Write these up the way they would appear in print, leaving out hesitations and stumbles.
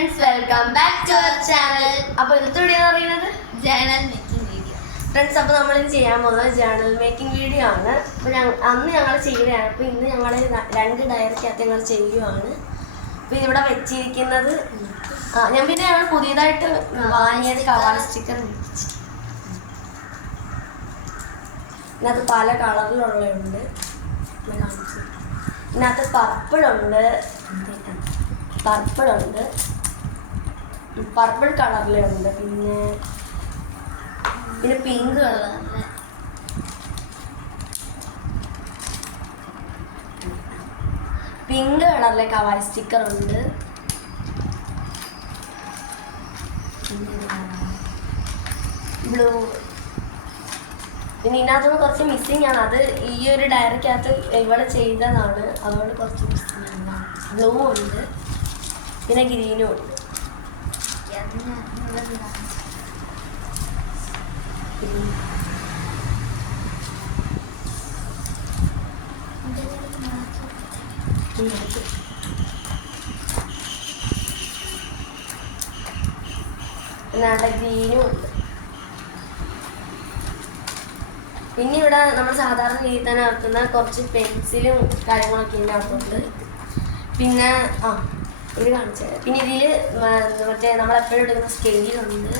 friends, welcome back to our channel. അപ്പോൾ ഇന്നത്തെ video എന്ന് പറയുന്നത് ജേണൽ മേക്കിംഗ് വീഡിയോ. ഫ്രണ്ട്സ്, അപ്പോൾ നമ്മൾ ഇന്ന് ചെയ്യാൻ പോകുന്നത് ജേണൽ മേക്കിംഗ് വീഡിയോ ആണ്. അപ്പോൾ അന്ന് ഞങ്ങൾ ചെയ്യുകയാണ്. അപ്പോൾ ഇന്ന് ഞങ്ങൾ 2 ഡയറിക്കകത്ത് ഞങ്ങൾ ചെയ്യുവാണ്. അപ്പോൾ ഇവിടെ വെച്ചിരിക്കുന്നത് ഞാൻ പിന്നെ ഞങ്ങൾ പുതിയതായിട്ട് വാങ്ങിയത് കവാൾ സ്റ്റിക്കർ മേടിച്ചു. ഇതിനകത്ത് പല കളറിലുള്ളതുണ്ട്. ഇതിനകത്ത് പർപ്പിൾ കളറിലുണ്ട്, പിന്നെ പിങ്ക് കളറില്, കവായി സ്റ്റിക്കർ ഉണ്ട്. ബ്ലൂ. പിന്നെ ഇതിനകത്തുനിന്ന് കുറച്ച് മിസ്സിങ് ആണ്. അത് ഈ ഒരു ഡയറിക്കകത്ത് ഇവിടെ ചെയ്തതാണ്, അതുകൊണ്ട് കുറച്ച് മിസ്സിങ് ആണ്. ബ്ലൂ ഉണ്ട്, പിന്നെ ഗ്രീനും ഉണ്ട്. പിന്നെ ഗ്രീനും ഉണ്ട്. പിന്നെ ഇവിടെ നമ്മൾ സാധാരണ രീതിയിൽ തന്നെ ആക്കുന്ന കുറച്ച് പെൻസിലും കാര്യങ്ങളൊക്കെ ഇതിനകത്തുണ്ട്. പിന്നെ ഇത് കാണിച്ചത്. പിന്നെ ഇതിൽ മറ്റേ നമ്മളെപ്പോഴും എടുക്കുന്ന സ്കെയിലുണ്ട്.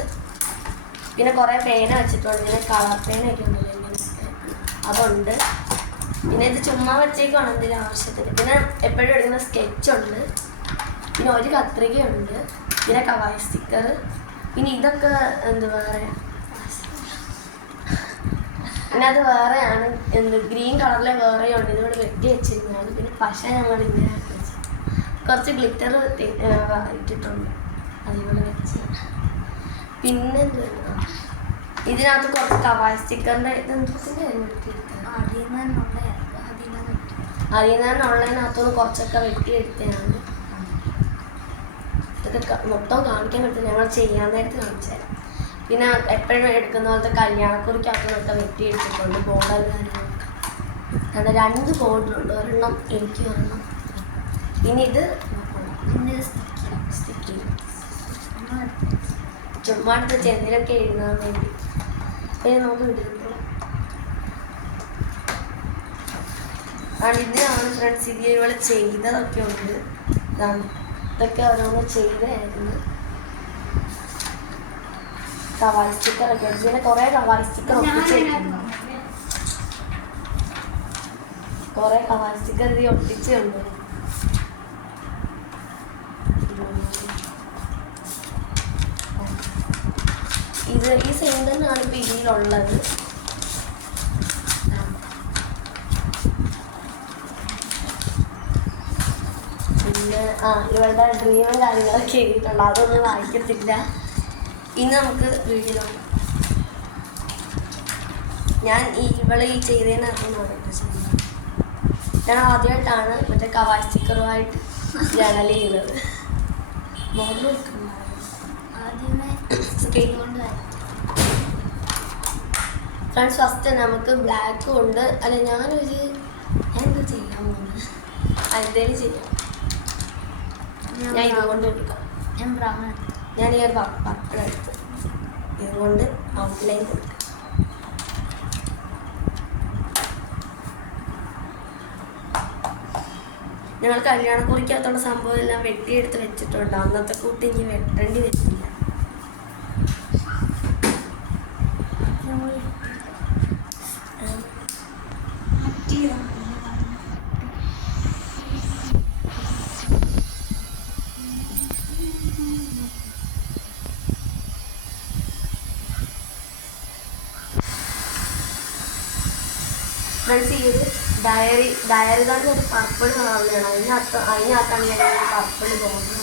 പിന്നെ കുറേ പേന വെച്ചിട്ടുണ്ട്. പിന്നെ കളർ പേനയൊക്കെ ഉണ്ടല്ലോ ഇങ്ങനെയൊക്കെ, അതുണ്ട്. പിന്നെ ഇത് ചുമ്മാ വെച്ചേക്കാണ് എന്തെങ്കിലും ആവശ്യത്തിന്. പിന്നെ എപ്പോഴും എടുക്കുന്ന സ്കെച്ചുണ്ട്. പിന്നെ ഒരു കത്രികയുണ്ട്. പിന്നെ കവായി സ്റ്റിക്കർ. പിന്നെ ഇതൊക്കെ എന്താ പറയുക, പിന്നെ അത് വേറെയാണ്. ഗ്രീൻ കളറിലെ വേറെയുണ്ട്. ഇതിവിടെ വെട്ടി വെച്ചിരുന്നതാണ്. പിന്നെ പശ ഞങ്ങൾ ഇങ്ങനെ വെച്ച് കുറച്ച് ഗ്ലിറ്റർ ഇട്ടിട്ടുണ്ട്, അതിവിടെ വെച്ച്. പിന്നെ ഇതിനകത്ത് കുറച്ച് കവായി സ്റ്റിക്കറിൻ്റെ ഇതെന്തിൻ്റെ അറിയുന്നതിനുള്ളതിനകത്തുനിന്ന് കുറച്ചൊക്കെ വെട്ടിയെടുത്തതാണ്. ഇതൊക്കെ മൊത്തം കാണിക്കാൻ പറ്റും, ഞങ്ങൾ ചെയ്യാൻ നേരത്ത് കാണിച്ചു തരാം. പിന്നെ എപ്പോഴും എടുക്കുന്ന പോലത്തെ കല്യാണക്കുറിക്കകത്തുനിന്നൊക്കെ വെട്ടിയെടുത്തിട്ടുണ്ട്. ബോർഡർ കാര്യങ്ങളൊക്കെ അവിടെ 2 ബോർഡറുണ്ട്, ഒരെണ്ണം എനിക്ക് ഒരെണ്ണം. പിന്നെ ഇത് സ്റ്റിക്ക് ചുമ്മാ എടുത്ത് ചെന്നിലൊക്കെ എഴുതാൻ വേണ്ടി. പിന്നെ നമുക്ക് ഇടുമ്പോൾ ഇതിനാണ് ഫ്രണ്ട്സ് ഇതിവിടെ ചെയ്തതൊക്കെ ഉണ്ട്. ഇതൊക്കെ ഓരോന്ന് ചെയ്തായിരുന്നു. കവായി സ്റ്റിക്കറൊക്കെ ഉണ്ട്. പിന്നെ കുറേ കവായി സ്റ്റിക്കർ ഇത് ഒട്ടിച്ചുണ്ട്. ഇത് ഈ സെയിം തന്നെയാണ് ഇപ്പോൾ ഇതിലുള്ളത്. പിന്നെ ഇവളുടെ ഡ്രീമും കാര്യങ്ങളൊക്കെ എഴുതിയിട്ടുണ്ട്, അതൊന്നും വായിക്കത്തില്ല. ഇനി നമുക്ക് വീഡിയോ ഞാൻ ഇവളെ ചെയ്തതിനകത്താണ് ചെയ്യുന്നത്. ഞാൻ ആദ്യമായിട്ടാണ് മറ്റേ കവായി സ്റ്റിക്കറുമായിട്ട് ജേണൽ ചെയ്യുന്നത്. ബോർഡർ ഫ്രണ്ട്സ്, ഫസ്റ്റ് നമുക്ക് ബ്ലാക്കും ഉണ്ട്. അല്ല ഞാൻ എന്താ ചെയ്യാൻ പോകുന്നത്, എന്തേലും ചെയ്യാം. ഞാൻ ഇതുകൊണ്ട് എടുക്കാം. ഞാൻ ഈ ഒരു പർപ്പിൾ എടുത്ത് ഇതുകൊണ്ട് ഔട്ട്ലൈൻ കൊടുക്കാം. ഞങ്ങൾ കല്യാണക്കുറിക്കകത്തുള്ള സംഭവം എല്ലാം വെട്ടിയെടുത്ത് വെച്ചിട്ടുണ്ട്. അന്നത്തെ കൂട്ടി ഇനി വെട്ടേണ്ടി വരില്ല. ഫ്രണ്ട്സ്, ഈ ഒരു ഡയറികളുടെ ഒരു പർപ്പിൾ കളറിലാണ്. അതിനകത്താണ് ഞാൻ പർപ്പിൾ ബോർഡർ.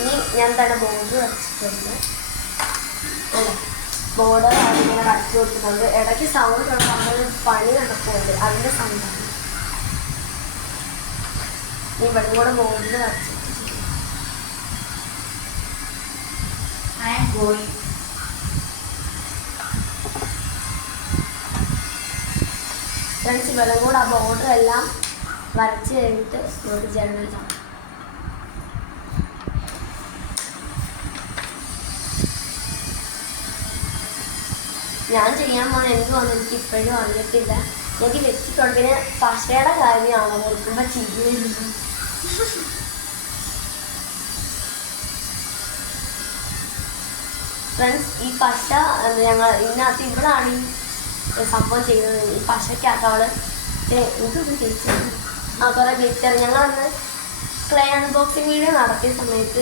ഇനി ഞാൻ തന്നെ ബോർഡർ വരച്ചിട്ടുണ്ട്. ബോർഡർ അതിങ്ങനെ വരച്ചു കൊടുത്തിട്ടുണ്ട്. ഇടയ്ക്ക് സൗണ്ട് ഉണ്ട്, നമ്മൾ പണി നടക്കുന്നുണ്ട്, അതിൻ്റെ സൗണ്ടാണ്. ഇവിടെ കൂടെ ബോർഡർ വരച്ചിട്ട് ഫ്രണ്ട്സ്, ഇവളും കൂടെ ആ ബോർഡർ എല്ലാം വരച്ച് കഴിഞ്ഞിട്ട് നമുക്ക് ജനൽ കാണാം. ഞാൻ ചെയ്യാൻ പോകുന്ന എന്തുവാന്ന് എനിക്ക് ഇപ്പോഴും അറിയത്തില്ല. എനിക്ക് വെച്ചിട്ടുണ്ട്. പിന്നെ പശയുടെ കാര്യമാണോ കൊടുക്കുമ്പോൾ ചിരി വരുന്നു. ഫ്രണ്ട്സ്, ഈ പശ ഞങ്ങൾ ഇതിനകത്ത് ഇവിടാണ് ഈ സംഭവം ചെയ്യുന്നത്. ഈ പശയ്ക്കകത്ത് അവള് ഇതൊന്നും ചോദിച്ചത് കുറേ ഗ്ലിറ്റർ. ഞങ്ങളന്ന് ക്ലേ അൺബോക്സിങ് വീഡിയോ നടത്തിയ സമയത്ത്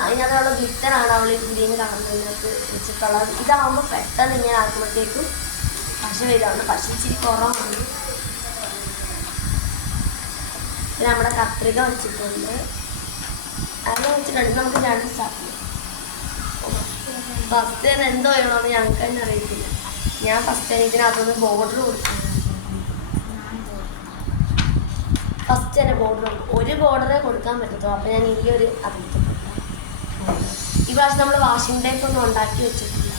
അതിനകത്തുള്ള ഗ്ലിറ്ററാണ് അവൾ ഗ്രീൻ കളറിനകത്ത് വെച്ചിട്ടുള്ളത്. ഇതാകുമ്പോൾ പെട്ടെന്ന് ഇങ്ങനെ ആക്കുമ്പോഴത്തേക്കും പശ വരുവാണ്. പശ ഇച്ചിരി കുറവാണ്. പിന്നെ നമ്മുടെ കത്രിക വെച്ചിട്ടുണ്ട്. അതിനെ വെച്ചിട്ടുണ്ട് നമുക്ക് 2 സ്റ്റാർട്ട്. ഫസ്റ്റ് തന്നെ എന്തോ ചെയ്യണമെന്ന് ഞങ്ങൾക്ക് തന്നെ അറിയത്തില്ല. ഞാൻ ഫസ്റ്റ് തന്നെ ഇതിനകത്തൊന്ന് ബോർഡർ കൊടുത്തു. ഫസ്റ്റ് തന്നെ ബോർഡർ കൊടുക്കും. ഒരു ബോർഡറേ കൊടുക്കാൻ പറ്റത്തുള്ളൂ. അപ്പോൾ ഞാൻ ഈ ഒരു അറിയിക്കും. ഈ പ്രാവശ്യം നമ്മൾ വാഷിംഗ് ടേപ്പ് ഒന്നും ഉണ്ടാക്കി വെച്ചിട്ടില്ല.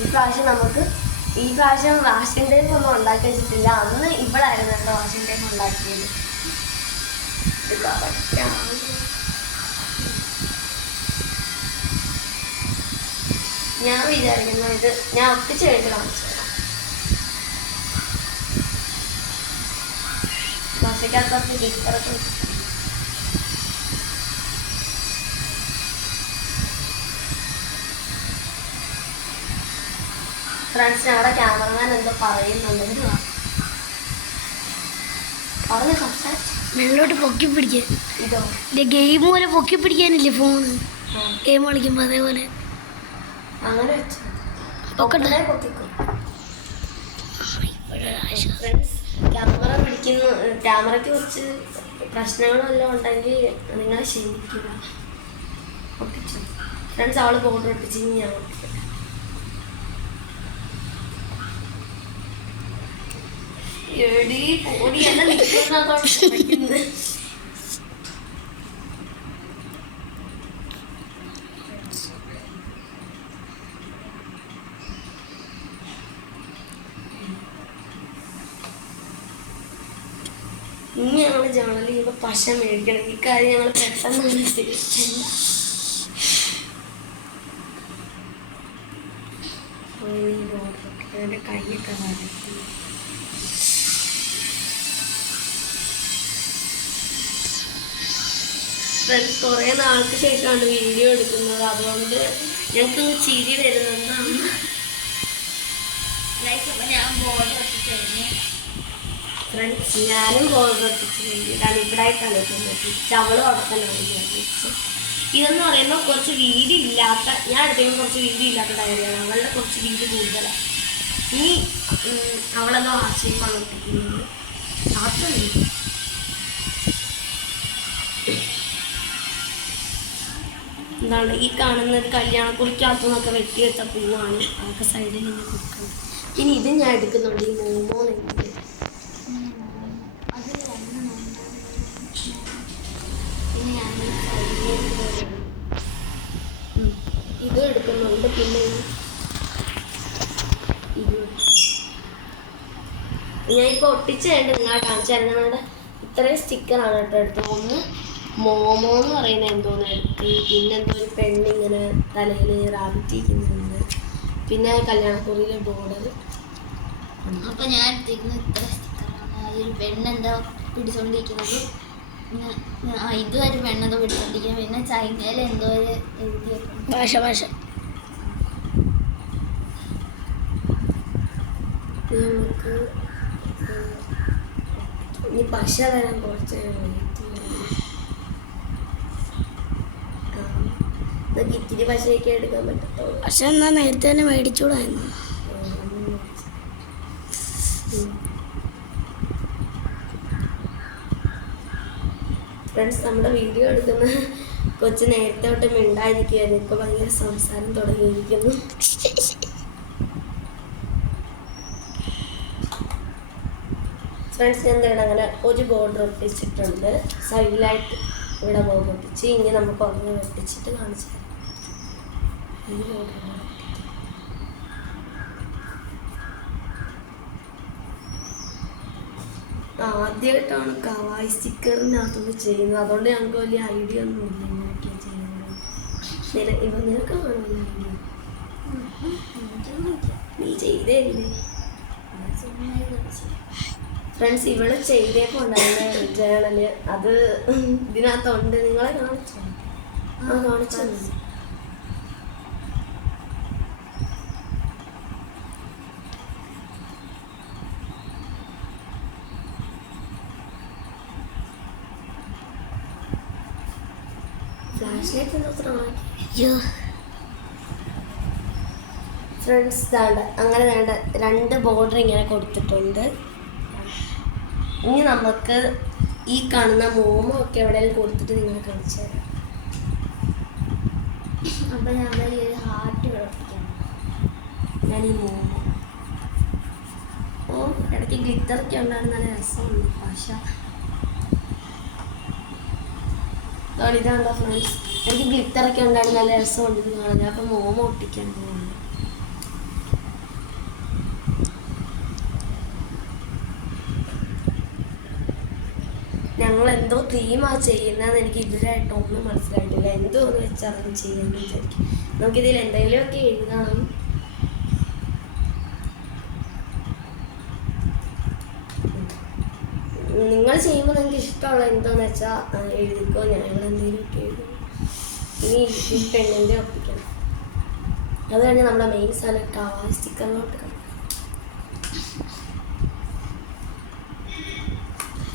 ഈ പ്രാവശ്യം വാഷിംഗ് ടേപ്പ് ഒന്നും ഉണ്ടാക്കി വെച്ചിട്ടില്ല. അന്ന് ഇവളായിരുന്നു കേട്ടോ വാഷിംഗ് ടേപ്പ് ഉണ്ടാക്കിയത്. ഞാൻ വിചാരിക്കുന്നത് ഇത് ഞാൻ ഒട്ടിച്ച് കഴിഞ്ഞിട്ട് കാണിച്ചു തരാം. പശയ്ക്കകത്ത് ഗ്ലിറ്ററൊക്കെ ഫ്രണ്ട്സ്, ഞങ്ങളുടെ ക്യാമറമാൻ എന്തോ പറയുന്നുണ്ട്. പറഞ്ഞ് സംസാരിച്ചു. വെള്ളോട്ട് പൊക്കി പിടിക്കാൻ. ഇതോ ഗെയിം പോലെ പൊക്കി പിടിക്കാനില്ലേ ഫോണ്? ഗെയിം കളിക്കുമ്പോൾ അതേപോലെ അങ്ങനെ വെച്ചു പൊക്കട്ടെ. പൊക്കിക്കും. ഫ്രണ്ട്സ്, ക്യാമറയ്ക്ക് കുറച്ച് പ്രശ്നങ്ങളെല്ലാം ഉണ്ടെങ്കിൽ നിങ്ങൾ ക്ഷമിക്കുക. ഒട്ടിച്ചു ഫ്രണ്ട്സ്. അവള് ബോർഡർ ഒട്ടിച്ച് ഞാൻ എടി ഓടി എന്നെ നിൽക്കുന്നത്. ഇനി ഞങ്ങൾ ജേണൽ ചെയ്യുമ്പോൾ പശ മേടിക്കണം. ഈ കാര്യം ഞങ്ങൾ പെട്ടെന്ന് മനസ്സിലാക്കില്ല. എൻ്റെ കൈയൊക്കെ വരയ്ക്കും. ഫ്രണ്ട്സ്, കുറേ നാൾക്ക് ശേഷമാണ് വീഡിയോ എടുക്കുന്നത്. അതുകൊണ്ട് ഞങ്ങൾക്ക് ചിരി വരുന്നതാണ്. ഞാൻ ബോർഡ് വെച്ചിട്ട് ഫ്രണ്ട്സ്, ഞാനും ബോർഡർ ഒട്ടിച്ച് കഴിഞ്ഞിട്ടാണ് ഇവിടായിട്ടാണ് ചവളും അവിടെ തന്നെയാണ് ഞാൻ വെച്ചത്. ഇതെന്ന് പറയുമ്പോൾ കുറച്ച് വീതി ഇല്ലാത്ത, ഞാൻ എടുത്തേക്കും കുറച്ച് വീതി ഇല്ലാത്ത ഡയറിയാണ്. അവളുടെ കുറച്ച് വീതി കൂടുതലാണ്. ഇനി അവളെന്തോ ആശയമാണ് ഒട്ടിക്കുന്നത്. എന്താണ് ഈ കാണുന്നത്? കല്യാണക്കുറിക്കകത്തുനിന്നൊക്കെ വെട്ടിയെടുത്ത പൂവാണ്. അതൊക്കെ സൈഡിൽ നിന്ന് കൊടുക്കുന്നത്. ഇനി ഇത് ഞാൻ എടുക്കുന്നുണ്ട്. ഈ മോമോ എന്നുള്ളത് ഇത് എടുക്കുന്നുണ്ട്. പിന്നെ ഞാനിപ്പോൾ ഒട്ടിച്ച് കഴിഞ്ഞിട്ട് നിങ്ങളെ കാണിച്ചു തരാം. ഞങ്ങളുടെ ഇത്രയും സ്റ്റിക്കറാണ് കേട്ടോ എടുത്തത്. ഒന്ന് മോമോ എന്ന് പറയുന്ന എന്തോന്ന് എടുത്ത്, പിന്നെ എന്തോ ഒരു പെണ്ണിങ്ങനെ തലയിൽ റാബിറ്റിരിക്കുന്നുണ്ട്, പിന്നെ കല്യാണക്കുറിയിലെ ബോർഡർ. അപ്പൊ ഞാൻ എടുത്തിരിക്കുന്നത് ഇത്ര സ്റ്റിക്കറാണ്. അതൊരു പെണ്ണെന്താ പിടിച്ചോണ്ടിരിക്കുന്നത്. പിന്നെ ഇതൊരു പെണ്ണെന്തോ പിടിച്ചോണ്ടിരിക്കുന്നത്. പിന്നെ ചൈനയിൽ എന്തോ ഒരു എഴുതിയേക്കുന്നു. ഭാഷ നമുക്ക് ഈ പശ വരാൻ കുറച്ച് ഇത്തിരി പശയൊക്കെ എടുക്കാൻ പറ്റത്തുള്ളൂ. പക്ഷെ എന്നാ നേരത്തെ തന്നെ മേടിച്ചൂടായിരുന്നു. ഫ്രണ്ട്സ്, നമ്മുടെ വീഡിയോ എടുക്കുന്ന കൊച്ച് നേരത്തെ തൊട്ട് മിണ്ടായിരിക്കുമായിരുന്നു. ഇപ്പോൾ ഭയങ്കര സംസാരം തുടങ്ങിയിരിക്കുന്നു. ഫ്രണ്ട്സ്, ഞാൻ എന്താണ് അങ്ങനെ ഒരു ബോർഡർ ഒട്ടിച്ചിട്ടുണ്ട്. സൈഡിലായിട്ട് ഇവിടെ ബോർഡർ ഒട്ടിച്ച് ഇനി നമുക്ക് ഒന്ന് ഒട്ടിച്ചിട്ട് കാണിച്ചു തരാം. ഈ ബോർഡർ ആദ്യമായിട്ടാണ് കവായി സ്റ്റിക്കറിനകത്തൊന്ന് ചെയ്യുന്നത്. അതുകൊണ്ട് ഞങ്ങൾക്ക് വലിയ ഐഡിയ ഒന്നും ഇല്ല എങ്ങനെയൊക്കെയാണ് ചെയ്യുന്നത്. ഇവ നിനക്ക് കാണുമല്ലോ ഐഡിയ, നീ ചെയ്തേരില്ലേ? ഫ്രണ്ട്സ്, ഇവള് ചെയ്തേപ്പോൾ ഉണ്ടായിരുന്ന ജേണല് അത് ഇതിനകത്തുണ്ട്. നിങ്ങളെ കാണിച്ചോ? കാണിച്ചോ? ഫ്ലാഷ് ലൈറ്റ് അയ്യോ ഫ്രണ്ട്സ്, അങ്ങനെ 2 ബോർഡർ ഇങ്ങനെ കൊടുത്തിട്ടുണ്ട്. ഇനി നമുക്ക് ഈ കാണുന്ന മോമോ ഒക്കെ എവിടെയെങ്കിലും കൊടുത്തിട്ട് നിങ്ങളെ കാണിച്ചു തരാം. അപ്പം ഞങ്ങൾ ഈ ഹാർട്ട് കിടപ്പിക്കണം. ഞാൻ ഈ മോമോ ഇടയ്ക്ക് ഗ്ലിറ്ററൊക്കെ ഉണ്ടാകുന്ന നല്ല രസമുണ്ട്. പക്ഷേ ഇതാണ്ടോ ഫ്രണ്ട്സ്, എനിക്ക് ഗ്ലിറ്ററൊക്കെ ഉണ്ടാകുന്ന നല്ല രസമുണ്ട് ഇത് കാണാൻ. അപ്പം മോമോ ഒട്ടിക്കാൻ പോകുന്നു. ഞങ്ങൾ എന്തോ തീമാണ് ചെയ്യുന്നതെന്ന് എനിക്ക് ഇതുവരെയായിട്ടൊന്നും മനസ്സിലായിട്ടില്ല. എന്തോന്ന് വെച്ചാൽ അത് ചെയ്യാമെന്ന് വിചാരിക്കും. നമുക്കിതിൽ എന്തെങ്കിലുമൊക്കെ എഴുതണം. നിങ്ങൾ ചെയ്യുമ്പോൾ നിങ്ങൾക്ക് ഇഷ്ടമുള്ള എന്താണെന്ന് വെച്ചാൽ എഴുതിക്കോ. ഞങ്ങൾ എന്തെങ്കിലുമൊക്കെ എഴുതും. ഇനി ഈ പെണ്ണിൻ്റെ ഒപ്പിക്കണം. അത് കഴിഞ്ഞ് നമ്മുടെ മെയിൻ സാധനം കവായി സ്റ്റിക്കറിലോട്ട് കാണാം.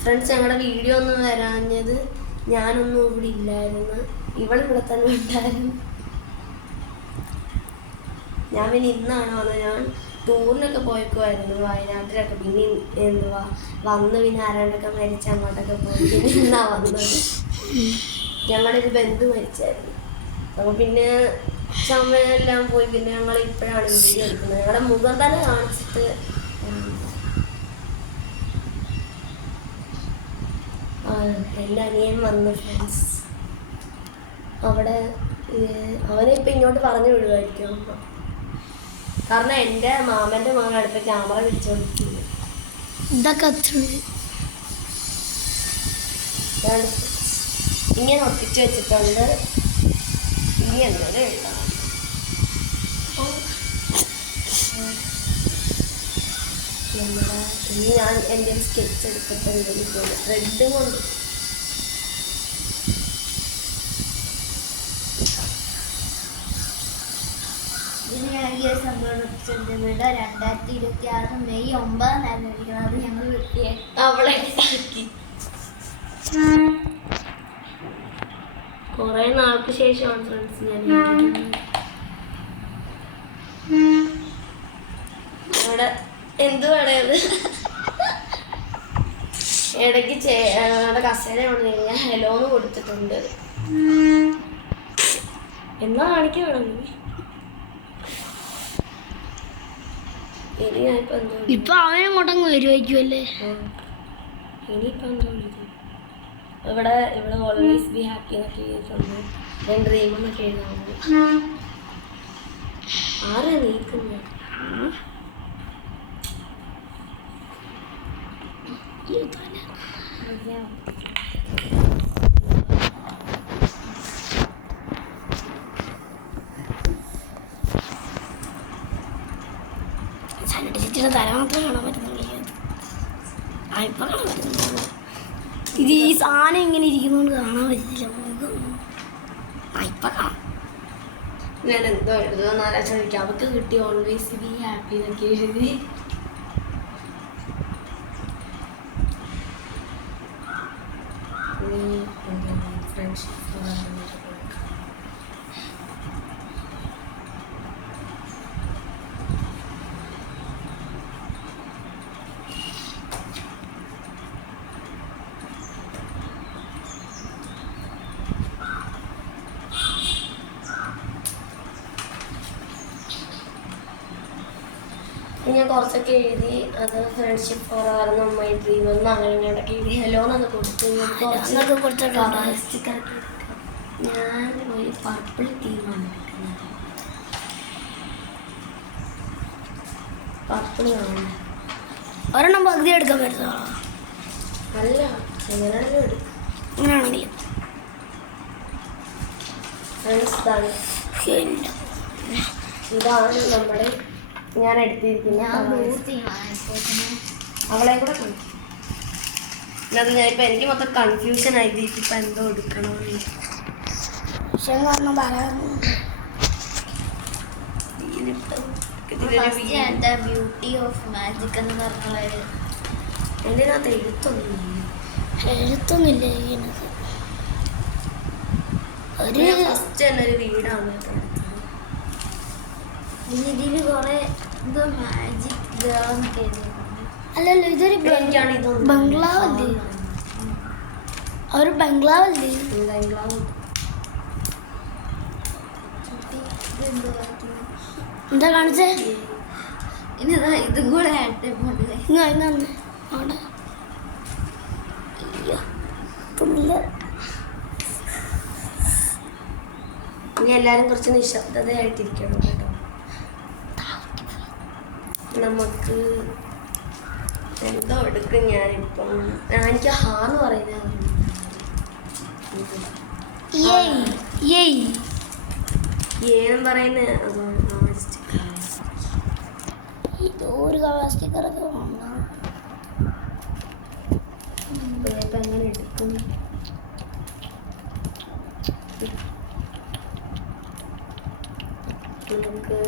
ഫ്രണ്ട്സ്, ഞങ്ങളുടെ വീഡിയോ ഒന്നും വരാഞ്ഞത് ഞാനൊന്നും ഇവിടെ ഇല്ലായിരുന്നു. ഇവളിവിടെ തന്നെ ഉണ്ടായിരുന്നു. ഞാൻ പിന്നെ ഇന്നാണ് വന്നത്. ഞാൻ ടൂറിനൊക്കെ പോയേക്കുമായിരുന്നു വയനാട്ടിലൊക്കെ. പിന്നെ വന്ന് പിന്നെ ആരാണ്ടൊക്കെ മരിച്ച് അങ്ങോട്ടൊക്കെ പോയി. പിന്നെ ഇന്നാ വന്നത്. ഞങ്ങളുടെ ഒരു ബന്ധു മരിച്ചായിരുന്നു. അപ്പോൾ പിന്നെ സമയമെല്ലാം പോയി. പിന്നെ ഞങ്ങൾ ഇപ്പോഴാണ് വീഡിയോ എടുക്കുന്നത്. ഞങ്ങളുടെ മുഖം തന്നെ കാണിച്ചിട്ട് എൻ്റെ അനിയൻ വന്നു ഫ്രണ്ട്സ്. അവിടെ അവനെ ഇപ്പം ഇങ്ങോട്ട് പറഞ്ഞു വിടുമായിരിക്കും. കാരണം എൻ്റെ മാമൻ്റെ മകനാണ് ഇപ്പം ക്യാമറ പിടിച്ചോണ്ടിരിക്കുന്നത്. ഇതൊക്കെ ഇങ്ങനെ ഒട്ടിച്ച് വെച്ചിട്ടുണ്ട്. ഇനി എന്തോരം എഴുതാം. ഇനി ഞാൻ എൻ്റെ ഒരു സ്കെച്ച് എടുത്തിട്ടുണ്ട്. റെഡ് കൊണ്ട് ഇതിന് ഞാൻ ഈ ഒരു സംഭവം ഒട്ടിച്ചിട്ടുണ്ട്. ഇവിടെ 2026 മെയ് 9 ഇരിക്കുന്നത്. അത് ഞങ്ങൾ വൃത്തിയായി അവളെ ആക്കി. കുറേ നാൾക്ക് ശേഷമാണ് ഫ്രണ്ട്സ് ഞാൻ അവിടെ എന്തുവാടേത് ഇടയ്ക്ക് അവിടെ കസേര കൊണ്ട് കഴിഞ്ഞാൽ ഹെലോന്ന് കൊടുത്തിട്ടുണ്ട്. എന്നാ കാണിക്കാൻ വേണം. ഇനി ഞാനിപ്പോൾ എന്തോ ഇപ്പൊ അവനങ്ങോട്ടങ്ങ് വരുമായിരിക്കുമല്ലേ? ഇനിയിപ്പോൾ എന്തോ ഇവിടെ ഓൾവേസ് ബി ഹാപ്പി എന്നൊക്കെ എഴുതിയിട്ടുണ്ട്. ഞാൻ ഡ്രീം എന്നൊക്കെ എഴുതാറുണ്ട്. ആരാ നീക്കുന്നത്? ചേച്ചിയുടെ തല മാത്രം കാണാൻ പറ്റുന്നുള്ളൂ. ഇപ്പൊ കാണാൻ പറ്റുന്നുണ്ട്. ഇത് ഈ സാധനം ഇങ്ങനെ ഇരിക്കുന്നോണ്ട് കാണാൻ പറ്റില്ല. ഇപ്പൊ കാണാം. ഞാൻ എന്തോ എഴുതുമെന്ന് ആരാ ചോദിക്കാം. അവർക്ക് കിട്ടി ഓൾവേസ് ബി ഹാപ്പി എന്നൊക്കെ എഴുതി. ഫ്രണ്ട്ഷിപ്പ് ഞാൻ കുറച്ചൊക്കെ എഴുതി. അത് friendship for ever my dream എന്ന് അങ്ങനെ ഇങ്ങോട്ടൊക്കെ എഴുതി. ഹലോ എന്നൊക്കെ കൊടുത്തു. സ്റ്റിക്കറൊക്കെ ഞാൻ ഒരു പർപ്പിൾ തീമാണ് എടുക്കുന്നത്. പർപ്പിൾ കാണുന്നത് ഒരെണ്ണം പകുതി എടുക്കാൻ പറ്റുന്നോ? അല്ല എങ്ങനെയാണെങ്കിലും എടുക്കും. അങ്ങനെയാണെങ്കിൽ ഫ്രണ്ട്സ് ഇതാണ് നമ്മുടെ ഞാൻ എടുത്തിരിക്കുന്ന അവളെ കൂടെ കാണിക്കും. അത് ഞാനിപ്പോൾ എനിക്ക് മൊത്തം കൺഫ്യൂഷൻ ആയിട്ട് ഇപ്പം എന്തോ എടുക്കണമെന്ന്. പക്ഷേ കാരണം ബ്യൂട്ടി ഓഫ് മാജിക് എന്ന് പറഞ്ഞുള്ളത് എൻ്റെ അകത്ത് എഴുത്തൊന്നുമില്ല ഇതിനകത്ത്. ഒരു ഫസ്റ്റ് തന്നെ ഒരു വീടാണ് പിന്നെ ഇതിൽ കുറെ എന്തോ മാജിക് ഗേളെന്നൊക്കെ എഴുതിയിട്ടുണ്ട്. അല്ലല്ലോ ഇതൊരു എനിക്കാണ് ഇതൊന്നും ബംഗ്ലാവല്ലേ? ഒരു ബംഗ്ലാവല്ലേ? ബംഗ്ലാവ്. എന്താ കാണിച്ചേ? ഇനി ഇതും കൂടെ ആയിട്ട് പോകണ്ടേ? അവിടെ തൊന്നില്ല. ഇനി എല്ലാവരും കുറച്ച് നിശബ്ദതയായിട്ടിരിക്കണം കേട്ടോ. നമുക്ക് എന്തോ എടുക്കും ഞാനിപ്പം. എനിക്ക് ഹാന്ന് പറയുന്നത് ഏനും പറയുന്നത് ഇതോ ഒരു സ്റ്റിക്കറൊക്കെ വാങ്ങാം. ഇപ്പം എങ്ങനെ എടുക്കും? നമുക്ക്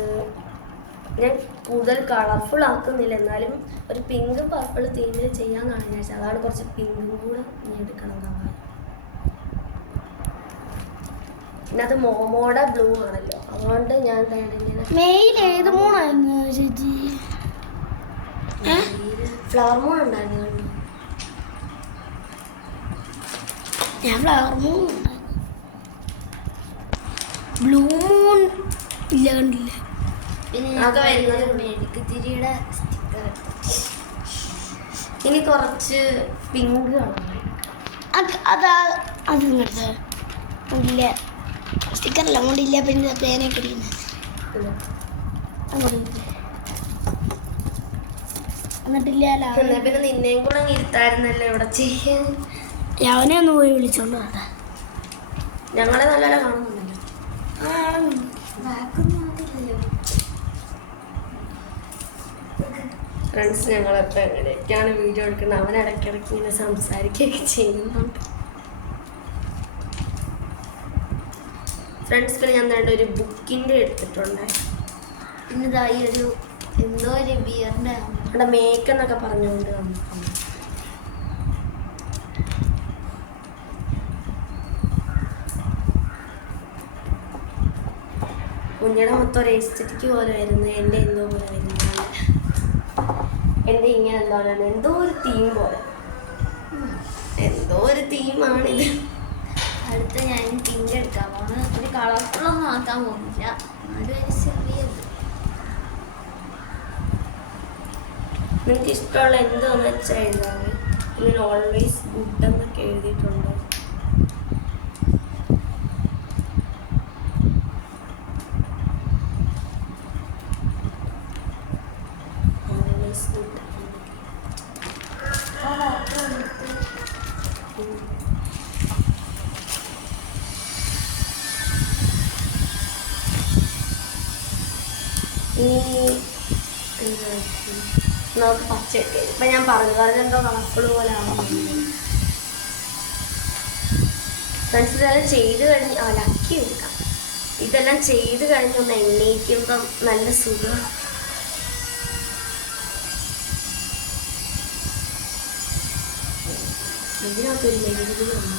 ഞാൻ കൂടുതൽ കളർഫുൾ ആക്കുന്നില്ല, എന്നാലും ഒരു പിങ്ക് പർപ്പിൾ തീമിൽ ചെയ്യാമെന്നാണ് ഞാൻ വിചാരിച്ചത്. അതാണ് കുറച്ച് പിങ്കും കൂടെ ഞാൻ എടുക്കണം. പിന്നെ അത് മോമോടെ ബ്ലൂ ആണല്ലോ, അതുകൊണ്ട് ഞാൻ മെയിൽ ഏത് മൂണായിരുന്നു ചേച്ചി? ഫ്ലവർ മൂൺ ഉണ്ടായിരുന്നു. ഞാൻ ഫ്ലവർ മൂൺ ബ്ലൂ മൂൺ ഇല്ല, കണ്ടില്ല. പിന്നെ അതൊക്കെ വരുന്നത് മെഴുകുതിരിയുടെ സ്റ്റിക്കർ. ഇനി കുറച്ച് പിങ്ക് കളർ അത് ഇങ്ങനത്തെ ഇല്ല സ്റ്റിക്കറല്ല അങ്ങോട്ടില്ല. പിന്നെ പേനൊക്കെ ഇരിക്കുന്നത് അങ്ങോട്ട് എന്നിട്ടില്ല. പിന്നെ നിന്നെയും കൂടെ അങ്ങ് ഇരുത്തായിരുന്നല്ലോ ഇവിടെ ചെയ്യാൻ. അവനെ ഒന്ന് പോയി വിളിച്ചോണ്ട് വരാ. ഞങ്ങളെ നല്ലപോലെ കാണുന്നുണ്ടല്ലോ. ഫ്രണ്ട്സ് ഞങ്ങളിപ്പോൾ എങ്ങനെയൊക്കെയാണ് വീഡിയോ എടുക്കുന്നത്. അവൻ ഇടയ്ക്കിടയ്ക്ക് ഇങ്ങനെ സംസാരിക്കുകയൊക്കെ ചെയ്യുന്നുണ്ട്. ഫ്രണ്ട്സ് പിന്നെ ഞാൻ വേണ്ട ഒരു ബുക്കിൻ്റെ എടുത്തിട്ടുണ്ട്. പിന്നെ ഇതായി ഒരു എന്തോ ഒരു ബിയറിൻ്റെ അവിടെ മേക്കെന്നൊക്കെ പറഞ്ഞുകൊണ്ട് വന്നിട്ടുണ്ട്. കുഞ്ഞിയുടെ മൊത്തം ഒരു എസ്തെറ്റിക് പോലെ വരുന്നത്, എൻ്റെ എന്തോ പോലെ വരുന്നതാണ്. എൻ്റെ ഇങ്ങനെ എന്താണ് എന്തോ ഒരു തീം പോലെ, എന്തോ ഒരു തീമാണിത്. അടുത്ത് ഞാൻ പിങ്ക് എടുക്കാൻ പോണ്. ഒരു കളർഫുള്ളൊന്നും ആക്കാൻ പോകുന്നില്ല, എന്നാലും ഒരു ചെറിയത്. നിങ്ങൾക്ക് ഇഷ്ടമുള്ള എന്തോന്ന് വെച്ചാൽ എഴുതാറ്. ഇതിൽ ഓൾവേസ് ഗുഡ് എന്നൊക്കെ എഴുതിയിട്ടുണ്ടോ? Always good. നമുക്ക് പച്ചയൊക്കെ ഇപ്പം ഞാൻ പറഞ്ഞു എന്തോ കളർഫുൾ പോലെ ആവുന്നുണ്ട്. ഫ്രണ്ട്സ് ഇതെല്ലാം ചെയ്ത് കഴിഞ്ഞ് ലക്കി എടുക്കാം. ഇതെല്ലാം ചെയ്ത് കഴിഞ്ഞൊന്ന് എണ്ണീക്കുമ്പം നല്ല സുഖം. ഇതിനകത്തൊരു മെഴുകുതിരിയുണ്ട്.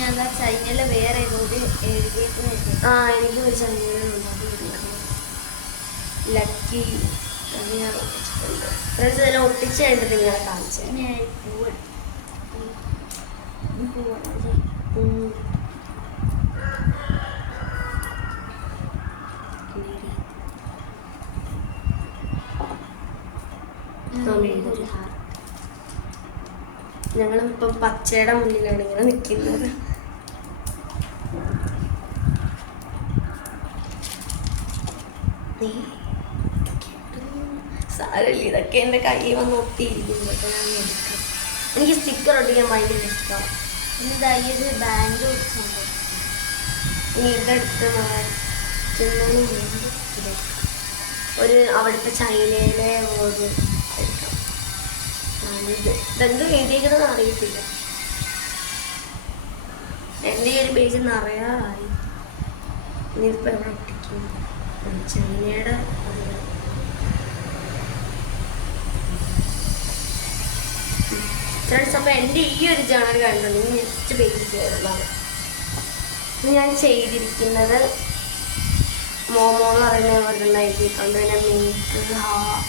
ഞാൻ ചൈനയിലെ വേറെ ഏതോ എഴുതിയിട്ട് എനിക്ക് ഒരു ചങ്ങലുണ്ട്, അത് എടുക്കണം. ലക്കി അത് ഞാൻ ഒട്ടിച്ചിട്ടുണ്ട്. ഫ്രണ്ട്സ് ഇതെല്ലാം ഒട്ടിച്ച് കഴിഞ്ഞിട്ട് നിങ്ങളെ കാണിച്ചത്. ഞങ്ങളിപ്പം പച്ചയുടെ മുന്നിലാണ് ഇങ്ങനെ നിൽക്കുന്നത്. സാരമില്ല, ഇതൊക്കെ എൻ്റെ കയ്യിൽ വന്ന് ഒട്ടിയിരിക്കുന്നു. ഇതൊക്കെ ഞാൻ എടുക്കാം. എനിക്ക് സ്റ്റിക്കർ ഒട്ടിക്കാൻ ഭയങ്കര ഇഷ്ടമാണ്. ഇതാ ഈ ഒരു ബാൻഡ് സംഭവം. ഇനി ഇതെടുത്ത് മാറ്റുന്നതിന് മുമ്പ് ഇതെടുക്കാം. ഒരു അവിടുത്തെ ചൈനയിലെ ഒരു എടുക്കാം. ഇതെന്ത് എഴുതിയിരിക്കുന്നതെന്ന് അറിയത്തില്ല. എൻ്റെ ഈ ഒരു പേജ് നിറയാറായി. ഇനിയിപ്പോൾ എവിടെ ഒട്ടിക്കും? ചൈനയുടെ ഫ്രണ്ട്സ്, അപ്പോൾ എൻ്റെ ഈ ഒരു ജേണൽ കണ്ടുണ്ട്. ഇനി നെക്സ്റ്റ് പേജ് കയറുന്നതാണ്. ഞാൻ ചെയ്തിരിക്കുന്നത് മോമോ എന്ന് പറയുന്ന ഒരെണ്ണം എഴുതിയിട്ടുണ്ട്. പിന്നെ മിങ്ക്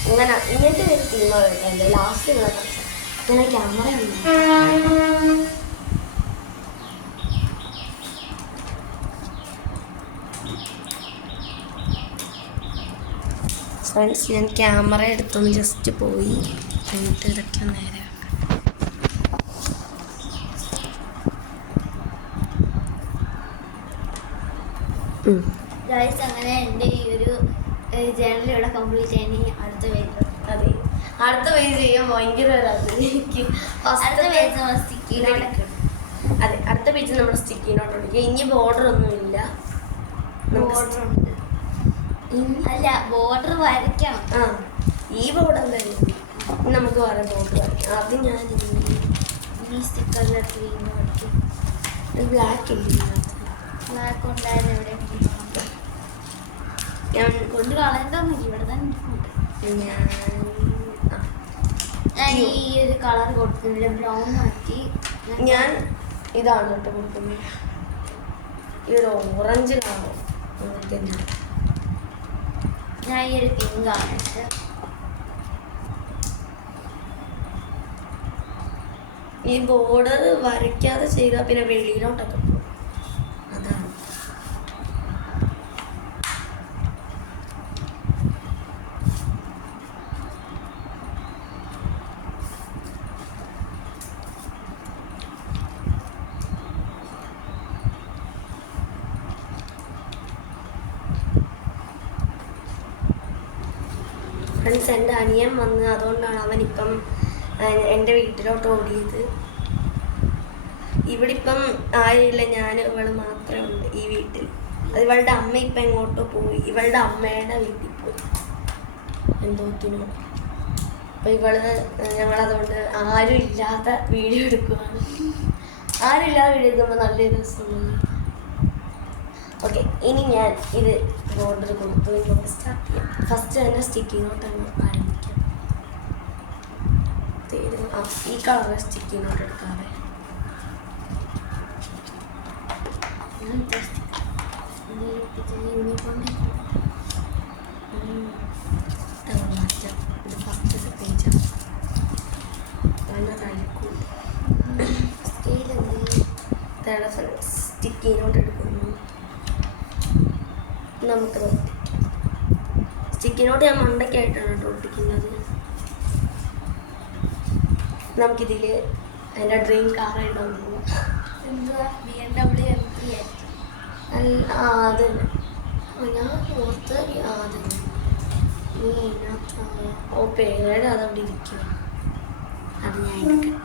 ഇങ്ങനെ ഇങ്ങനത്തെ ഒരു തീമാണ് എഴുതാറുണ്ട്. ലാസ്റ്റ് ഉള്ള കുറച്ച് ഇങ്ങനെ ക്യാമറ ഉണ്ട്. ഫ്രണ്ട്സ്, ഞാൻ ക്യാമറ എടുത്തൊന്ന് ജസ്റ്റ് പോയി എന്നിട്ട് ഇതൊക്കെ നേരെ ഗൈസ്, അങ്ങനെ എൻ്റെ ഈ ഒരു ജേണൽ ഇവിടെ കംപ്ലീറ്റ് ചെയ്യണി. അടുത്ത പേജ് അതെ, അടുത്ത പേജ് ചെയ്യാൻ ഭയങ്കര എനിക്ക് അടുത്ത പേജ് സ്റ്റിക്കിനോടൊക്കെ. അതെ, അടുത്ത പേജ് നമ്മുടെ സ്റ്റിക്കിനോട്ട് ഒട്ടിക്കുക. ഇനി ബോർഡർ ഒന്നുമില്ല. ബോർഡർ ഉണ്ട്. അല്ല, ബോർഡർ വരയ്ക്കണം. ആ, ഈ ബോർഡർ എന്തായാലും നമുക്ക് വേറെ ബോർഡർ വരയ്ക്കാം. അത് ഞാൻ ഈ സ്റ്റിക്കറിലെടുത്ത് വീണ്ടും വരയ്ക്കും. ബ്ലാക്ക് ഇല്ല, ബ്ലാക്ക് ഉണ്ടായിരുന്നു. എവിടെ ഞാൻ കൊണ്ട് കളയണ്ടോന്നില്ല, ഇവിടെ തന്നെ ഞാൻ ഈ ഒരു കളർ കൊടുക്കുന്നില്ല, ബ്രൗൺ ആക്കി. ഞാൻ ഇതാണ് കേട്ടോ കൊടുക്കുന്നത്. ഈ ഒരു ഓറഞ്ച് കളർ ഞാൻ ഈ ഒരു പിങ്ക് ആണ് ഇട്ടത്. ഈ ബോർഡർ വരയ്ക്കാതെ ചെയ്താൽ പിന്നെ വെളിയിലോട്ടൊക്കെ പോകും. അതാണ് ഫ്രണ്ട്സ്. എൻ്റെ അനിയൻ വന്ന്, അതുകൊണ്ടാണ് അവനിപ്പം എൻ്റെ വീട്ടിലോട്ട് ഓടിയത്. ഇവിടെ ഇപ്പം ആരുമില്ല, ഞാൻ ഇവള് മാത്രമേ ഉള്ളൂ ഈ വീട്ടിൽ. അത് ഇവളുടെ അമ്മ ഇപ്പം എങ്ങോട്ടോ പോയി, ഇവളുടെ അമ്മയുടെ വീട്ടിൽ പോയി എന്തോത്തിനോ. അപ്പം ഞങ്ങളതുകൊണ്ട് ആരും ഇല്ലാത്ത വീഡിയോ എടുക്കുകയാണ്. ആരും ഇല്ലാതെ വീഡിയോ എടുക്കുമ്പോൾ നല്ലൊരു രസമാണ്. ഓക്കെ, ഇനി ഞാൻ ഇത് ബോർഡർ കൊടുത്തു. നമുക്ക് സ്റ്റാർട്ട് ചെയ്യാം. ഫസ്റ്റ് തന്നെ സ്റ്റിക്കിങ്ങോട്ടാണ് ആരംഭിക്കാം. ഈ കളർ സ്റ്റിക്കിങ്ങോട്ട് എടുക്കാതെ യൂണിഫോമിൻ്റെ മാറ്റാം. ഇത് ഫസ്റ്റത്തെ പേജാണ്. സ്റ്റിക്കിങ്ങോട്ട് എടുക്കുന്നു. നമുക്ക് സ്റ്റിക്കിനോട്ട് ഞാൻ മണ്ടയ്ക്കായിട്ടാണ് കേട്ടോ ഒട്ടിക്കുന്നത്. നമുക്കിതിൽ എൻ്റെ ഡ്രീം കാർ ഉണ്ടാവുന്നു. എന്തുവാ BMW M3 അത് ഞാൻ ഓർത്ത് അത് ഓ പേരുടെ അതവിടെ ഇരിക്കും. അത് ഞാൻ എടുക്കട്ടെ.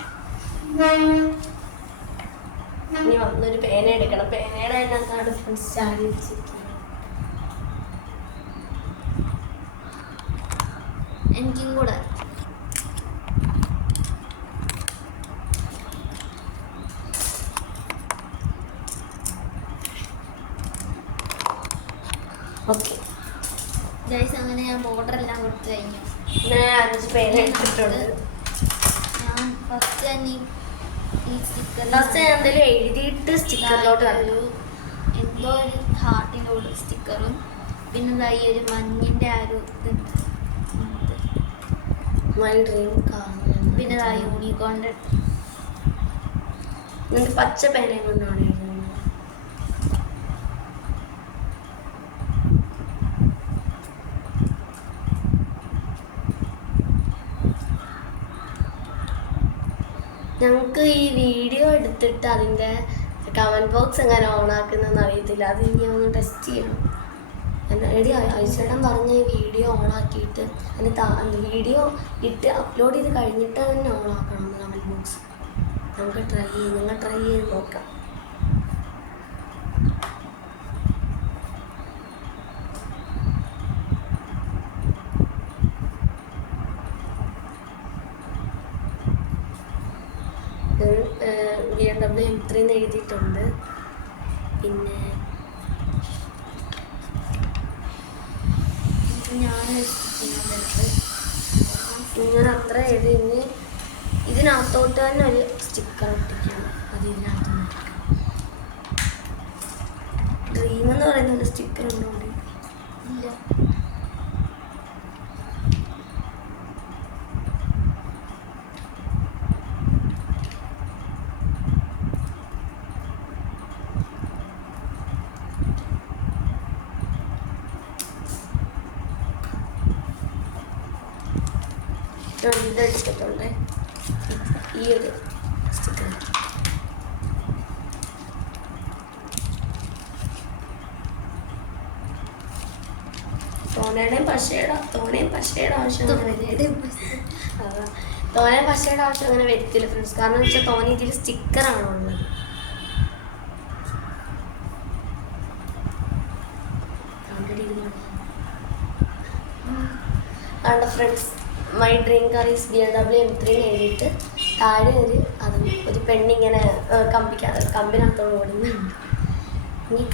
ഇനി വന്നൊരു പേന എടുക്കണം. പേനയുടെ അതിനകത്താണ് ഫ്രണ്ട്സ് ചാടി വെച്ചിരിക്കുന്നത്. എനിക്കും കൂടെ. ഓക്കെ ഗൈസ്, അങ്ങനെ ഞാൻ ബോർഡർ എല്ലാം കൊടുത്തു കഴിഞ്ഞു. ഞാൻ 5 പേന എടുത്തിട്ടുണ്ട്. ഞാൻ ഫസ്റ്റ് തന്നെ ഈ സ്റ്റിക്കർ ഫസ്റ്റ് ഞാൻ എന്തെങ്കിലും എഴുതിയിട്ട് സ്റ്റിക്കറിലോട്ട് ഒരു എന്തോ ഒരു ഹാർട്ടിനോട് സ്റ്റിക്കറും പിന്നെ ഈ ഒരു മഞ്ഞിൻ്റെ ആ ഒരു ഇതുണ്ട്. My dream car. പിന്നെ യൂണിക്കോണിൻ്റെ നിങ്ങൾക്ക് പച്ച പേനയും കൊണ്ടാണ് എഴുതുന്നത്. ഞങ്ങൾക്ക് ഈ വീഡിയോ എടുത്തിട്ട് അതിൻ്റെ കമൻറ്റ് ബോക്സ് എങ്ങനെ ഓൺ ആക്കുന്നതെന്ന് അറിയത്തില്ല. അത് ഇനി ഒന്ന് ടെസ്റ്റ് ചെയ്യണം. എടി ഐശ്വര്യൻ പറഞ്ഞ വീഡിയോ ഓണാക്കിയിട്ട് വീഡിയോ ഇട്ട് അപ്ലോഡ് ചെയ്ത് കഴിഞ്ഞിട്ട് തന്നെ ഓണാക്കണം കമൻറ്റ് ബോക്സ്. നമുക്ക് നിങ്ങൾ ട്രൈ ചെയ്ത് നോക്കാം. BMW M3 എഴുതിയിട്ടുണ്ട്. പിന്നെ ഇങ്ങനെ അത്ര എഴുതി. ഇതിനകത്തോട്ട് തന്നെ ഒരു സ്റ്റിക്കർ ഒട്ടിക്കണം. അത് ഇതിനകത്ത് ഡ്രീം എന്ന് പറയുന്ന ഒരു സ്റ്റിക്കർ ഉണ്ടോ? ഇല്ല. ഇതെടുത്തിട്ടുണ്ട് ഈ ഒരു സ്റ്റിക്കർ. തോനയുടെയും പശയുടെ ആവശ്യം അങ്ങനെ വരത്തില്ല ഫ്രണ്ട്സ്. കാരണം എന്ന് വെച്ചാൽ തോന്നി ഇതിൽ സ്റ്റിക്കറാണ് ഉള്ളത്. അതുകൊണ്ട് friends my dream car is BMW M3 എഴുതിയിട്ട് താഴെ ഒരു പെണ്ണിങ്ങനെ കമ്പിനകത്തോട് ഓടുന്നുണ്ട്. ഇനി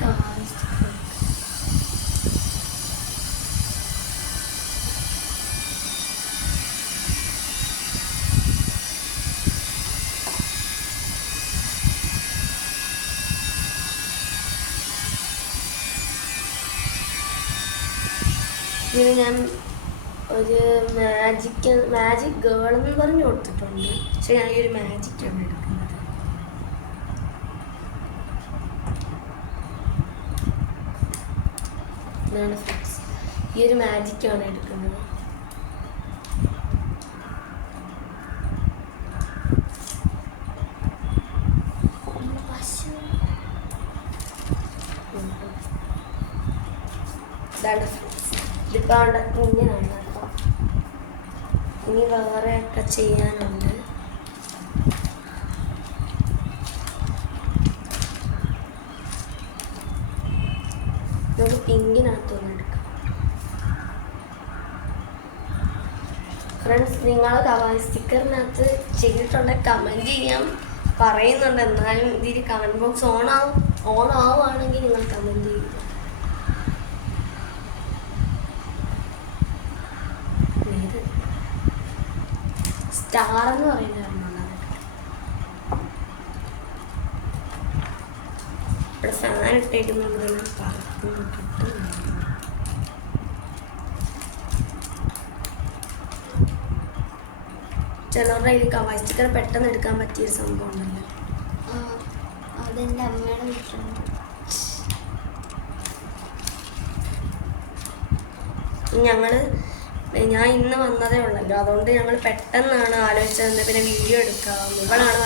ഇതിന് ഞാൻ ഒരു മാജിക് ഗേൾ എന്ന് പറഞ്ഞ് കൊടുത്തിട്ടുണ്ട്. പക്ഷെ ഞാൻ ഈ ഒരു മാജിക്കാണ് എടുക്കുന്നത്. ഇതാണ് ഫ്രണ്ട്സ്, ഈ ഒരു മാജിക്കാണ് എടുക്കുന്നത്. ഇതാണ് ഫ്രണ്ട്സ്, ഇതിപ്പോൾ ഇങ്ങനെയാണ് കേട്ടോ. ഇനി വേറെയൊക്കെ ചെയ്യാനുണ്ട്. നമുക്ക് പിങ്കിനകത്തൊന്നും എടുക്കാം. ഫ്രണ്ട്സ്, നിങ്ങൾ സ്റ്റിക്കറിനകത്ത് ചെയ്തിട്ടുണ്ടെങ്കിൽ കമൻറ്റ് ചെയ്യാൻ പറയുന്നുണ്ട്. എന്നാലും ഇതിൽ കമൻറ്റ് ബോക്സ് ഓൺ ആവുകയാണെങ്കിൽ നിങ്ങൾ കമൻറ്റ് ചെയ്യുക. സ്റ്റാർ എന്ന് പറയുന്നത് ഇവിടെ ഫാൻ ഇട്ടേക്കുന്നുണ്ട്. ചിലവരുടെ കയ്യിൽ കവായ് സ്റ്റിക്കർ പെട്ടെന്ന് എടുക്കാൻ പറ്റിയൊരു സംഭവം ഉണ്ടല്ലോ. അതെൻ്റെ അമ്മയുടെ വീട്ടിലുണ്ട്. ഞാൻ ഇന്ന് വന്നതേ ഉള്ളല്ലോ, അതുകൊണ്ട് ഞങ്ങൾ പെട്ടെന്നാണ് ആലോചിച്ചത് പിന്നെ വീഡിയോ എടുക്കാം. ഇവളാണ്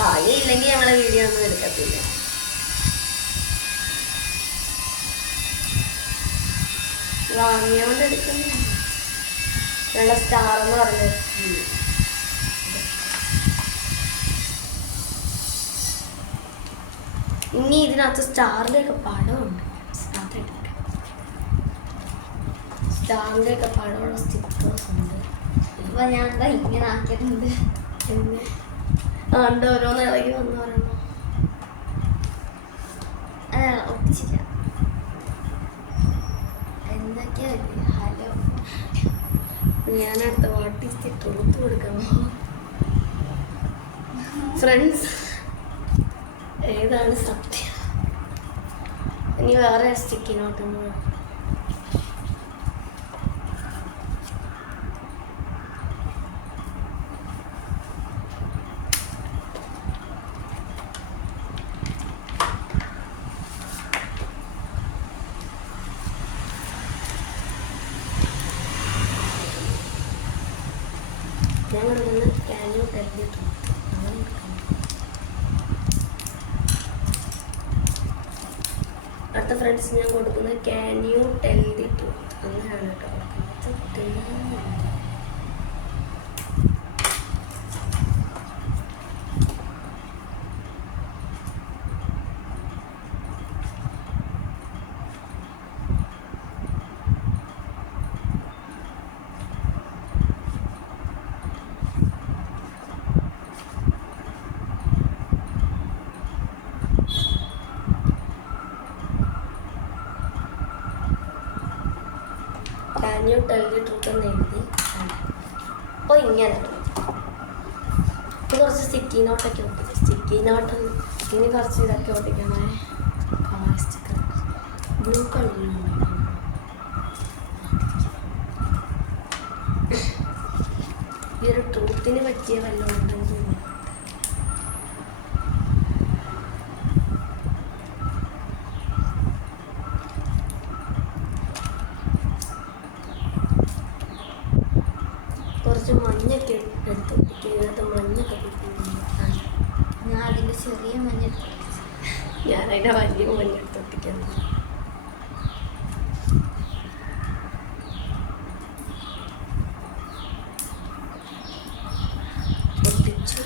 വാങ്ങിയില്ലെങ്കിൽ ഞങ്ങളെ വീഡിയോ ഒന്നും എടുക്കത്തില്ല. വാങ്ങിയോണ്ട് എടുക്കുന്ന ഞങ്ങളുടെ സ്റ്റാർ എന്ന് പറഞ്ഞത്. ഇനി ഇതിനകത്ത് സ്റ്റാറിൻ്റെയൊക്കെ പടമുണ്ട്. സ്റ്റാറിൻ്റെയൊക്കെ പടമുള്ള സ്റ്റിക്കേഴ്സ് ഉണ്ട്. അപ്പോൾ ഞാൻ എന്താ ഇങ്ങനെ ആക്കിയിട്ടുണ്ട്. അതുകൊണ്ട് ഓരോന്ന് ഇളകി വന്ന് പറയണോ? ഒട്ടിച്ചില്ല. എന്തൊക്കെയാ ഹലോ, ഞാനടുത്ത വാട്ടിസ്റ്റ് തുറത്ത് കൊടുക്കാമോ? ഫ്രണ്ട്സ്, ഏതാണ് സത്യം? ഇനി വേറെ സ്റ്റിക്കിനോട്ടൊന്നും ഞങ്ങളിന്ന് ക്യാനിയും കരുതിയിട്ടുണ്ട്. അടുത്ത ഫ്രണ്ട്സ് ഞാൻ കൊടുക്കുന്നത് can you tell the truth അങ്ങനെയാണ് കേട്ടോ കൊടുക്കുന്നത്. Can you tell the truth എന്ന് എഴുതി. അപ്പോൾ ഇങ്ങനെ കുറച്ച് സ്റ്റിക്കി നോട്ടൊക്കെ ഒട്ടിക്കും. സ്റ്റിക്കി നോട്ട് ഇനി കുറച്ച് ഇതൊക്കെ ഒട്ടിക്കണേ. സ്റ്റിക്കർ ബ്ലൂ കളറിലാണ്. ഈ ഒരു ട്രൂത്തിന് പറ്റിയ വല്ലതും ഉണ്ടെങ്കിൽ കുറച്ച് മഞ്ഞൊക്കെ എടുത്ത് ഇതിനകത്ത് മഞ്ഞൊക്കെ പിടിക്കുന്നുണ്ട്. ഞാൻ അതിൻ്റെ ചെറിയ മഞ്ഞ ഞാൻ അതിൻ്റെ വലിയ മഞ്ഞെടുത്ത് ഒട്ടിക്കുന്നു. ഒട്ടിച്ചു.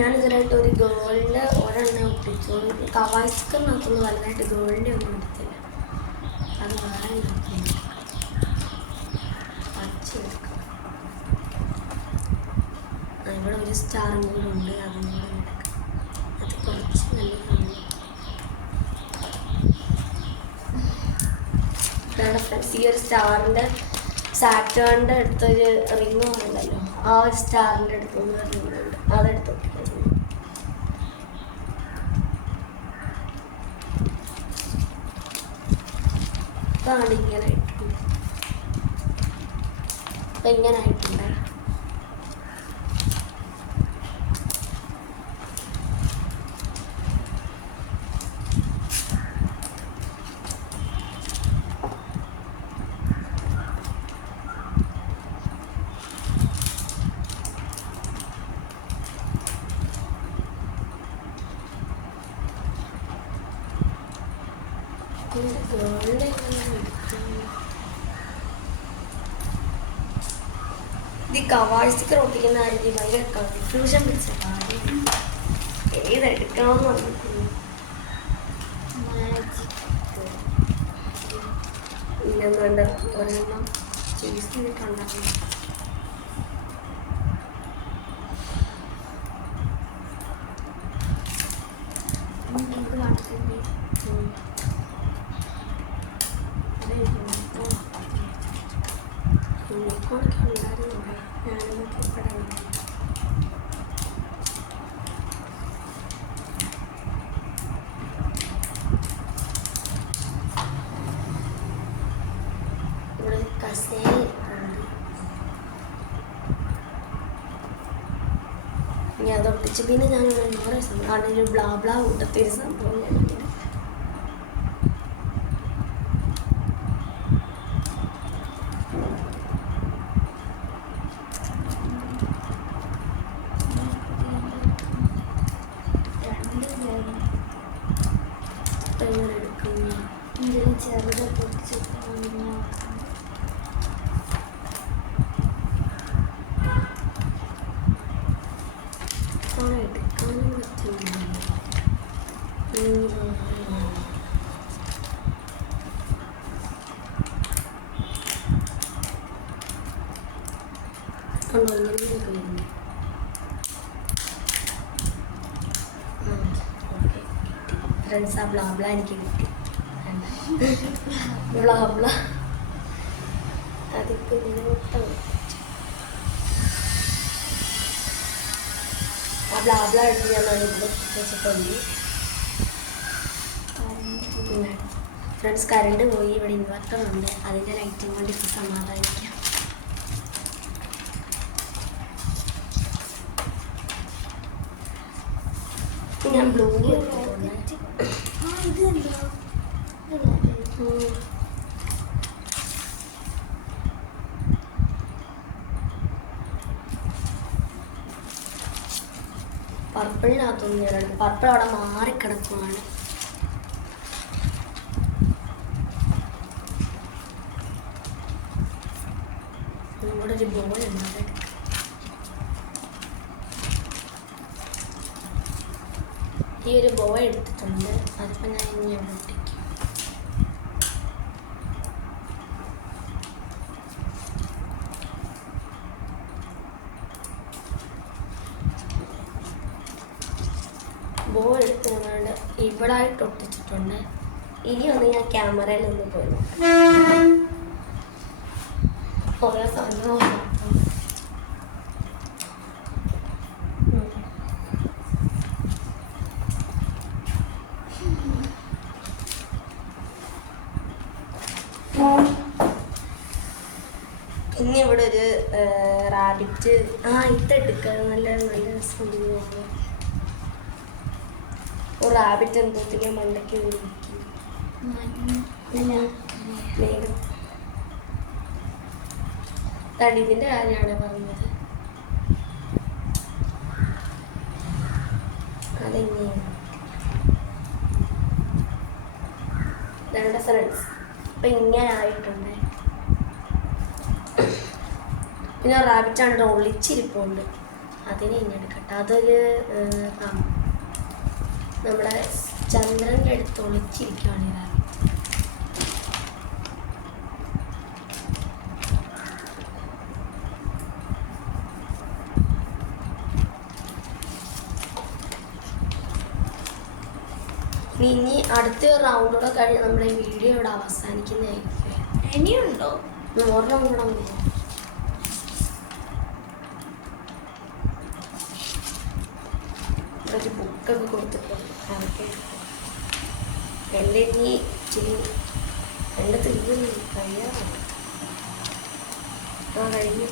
ഞാനിതിനായിട്ട് ഒരു ഗേളിൻ്റെ ഒരെണ്ണം ഒട്ടിച്ചു. കവാസ്കറിനകത്തൊന്നും വലുതായിട്ട് ഗേളിൻ്റെ ഒന്നും എടുത്തില്ല. അത് വേറെ ഉണ്ടാക്കുന്നു. പച്ചയെടുക്കാം. ഇവിടെ ഒരു സ്റ്റാറും കൂടെ ഉണ്ട്. അതും കൂടെ എടുക്കാം. അത് കുറച്ച് നല്ലതാണ്. ഇതാണ് ഫ്രണ്ട്സ് ഈ ഒരു സ്റ്റാറിൻ്റെ സാറ്റേണിൻ്റെ അടുത്തൊരു റിങ് പറയുന്നല്ലോ, ആ ഒരു സ്റ്റാറിൻ്റെ അടുത്തൊന്ന് റിങ്ങുണ്ട്. അതെടുത്ത് ഒട്ടിക്കുന്നു. ഇതാണ് ഇങ്ങനെ ആയിട്ടുണ്ട്. അപ്പം ഇങ്ങനെ ആയിട്ടുണ്ട്. ഇത് കവാഴ്ചക്ക് ഒട്ടിക്കുന്ന ആയിരിക്കും ഭയങ്കര കൺഫ്യൂഷൻ പിടിച്ച കാര്യം. ഏതെടുക്കണമെന്ന് പറഞ്ഞിട്ടുണ്ട്. ഇന്നെന്താണ്ട് ഒരെണ്ണം ചൂസ് ചെയ്തിട്ടുണ്ടാകും. യൂണിക്കോണൊക്കെ ഉണ്ടായിരുന്നു. ഞാനൊക്കെ ഇവിടെ ഇവിടെ കസേര ഉണ്ട്. ഇനി അതൊട്ടിച്ച് പിന്നെ ഞാൻ വേറെ സംഭവം ഒരു ബ്ലാ ബ്ലാ കൂട്ടത്തെ ഒരു സംഭവം ഞാനിങ്ങനെ ചെറുതൊക്കെ എടുക്കാനും പറ്റുന്നില്ല. കണ്ടോ ഇങ്ങനെ കഴിയുന്നു. ഓക്കെ ഫ്രണ്ട്സ്, ആ ബ്ലാ ബ്ലാ എനിക്ക് കിട്ടി. ബ്ലാ ബ്ലാ അതിപ്പോ ഇങ്ങോട്ട് ആ ബ്ലാ ബ്ലാ എടുത്ത് ഞാൻ ഇവിടെ വെച്ചിട്ടുണ്ട്. ഫ്രണ്ട്സ് കറണ്ട് പോയി. ഇവിടെ ഇൻവെർട്ടർ ഉണ്ട്. അതിൻ്റെ ലൈറ്റും കൊണ്ട് ഇപ്പോൾ സമാധാനിക്കാം. ഞാൻ ബ്ലൂ എടുത്തിട്ടുണ്ട്. പർപ്പിൾ പർപ്പിളിനകത്തൊന്നും ഞാൻ എടുക്കും. പർപ്പിൾ അവിടെ മാറിക്കിടക്കുവാണ്. ഇവിടെ ഒരു ബോൾ ഉണ്ട്. ഈ ഒരു ബോൾ എടുത്തിട്ടുണ്ട്. അതിപ്പോൾ ഞാൻ ഇനി അവിടെ ഒട്ടിക്കും. ബോൾ എടുത്ത് ഞങ്ങളുടെ ഇവിടെ ആയിട്ട് ഒട്ടിച്ചിട്ടുണ്ട്. ഇനി ഒന്ന് ഞാൻ ക്യാമറയിൽ ഒന്ന് പോയി നോക്കാം. കുറേ സാധനം പിന്നെ ഇവിടെ ഒരു റാബിറ്റ് ഇതെടുക്കാൻ നല്ല നല്ല രസമുണ്ട്. ഒരു റാബിറ്റ് എന്തോത്തിൻ്റെ മണ്ടയ്ക്ക് മേഘം തടിതിൻ്റെ കാര്യമാണ് പറഞ്ഞത്. അതെങ്ങനെയാണ് രണ്ട് ഫ്രണ്ട്സ് ഇപ്പം ഇങ്ങനെ ആയിട്ടുണ്ട്. പിന്നെ റാബിറ്റാണ് ഒളിച്ചിരിപ്പുണ്ട്. അതിനെ ഇനി എടുക്കട്ടെ. അതൊരു നമ്മുടെ ചന്ദ്രൻ്റെ അടുത്ത് ഒളിച്ചിരിക്കുകയാണ് ഈ റാബിറ്റ്. ഇനി അടുത്ത റൗണ്ട് കൂടെ കഴിഞ്ഞ് നമ്മുടെ വീഡിയോ ഇവിടെ അവസാനിക്കുന്നതായിരിക്കും. ഇനിയുണ്ടോ? ഒരെണ്ണം കൂടെ പോകും. ഒരു ബുക്കൊക്കെ കൊടുത്തിട്ടുണ്ട്. അതൊക്കെ എൻ്റെ ഇനി ഇച്ചിരി എൻ്റെ തീർന്നു കഴിയാറുണ്ട്. കഴിഞ്ഞു.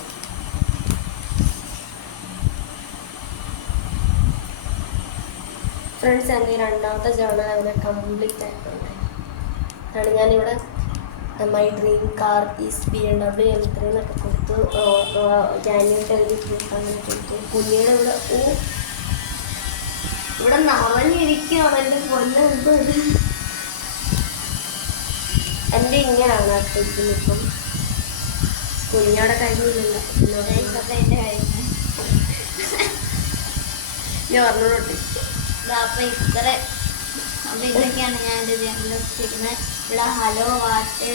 ഫ്രണ്ട്സ് എൻ്റെ രണ്ടാമത്തെ ജേണൽ അതിനെ കംപ്ലീറ്റ് ആയിട്ടുണ്ട്. അതാണ് ഞാനിവിടെ my dream car is BMW M3 എന്നൊക്കെ കൊടുത്തു. ജാനുവരി അങ്ങനെ കൊടുത്തു. കുഞ്ഞിയുടെ ഇവിടെ നിറഞ്ഞിരിക്കുകയാണ് എൻ്റെ പൊന്നെന്തോ. എൻ്റെ ഇങ്ങനെയാണ് ഇരിക്കുന്നത്. ഇപ്പം കുഞ്ഞവിടെ കഴിഞ്ഞില്ലല്ലോ. എൻ്റെ കഴിഞ്ഞ ഞാൻ പറഞ്ഞോട്ടെ. അപ്പം ഇതൊക്കെയാണ് ഞാൻ എൻ്റെ ജനലിൽ വെച്ചിരിക്കുന്നത്. ഇവിടെ ഹലോ വാട്ട്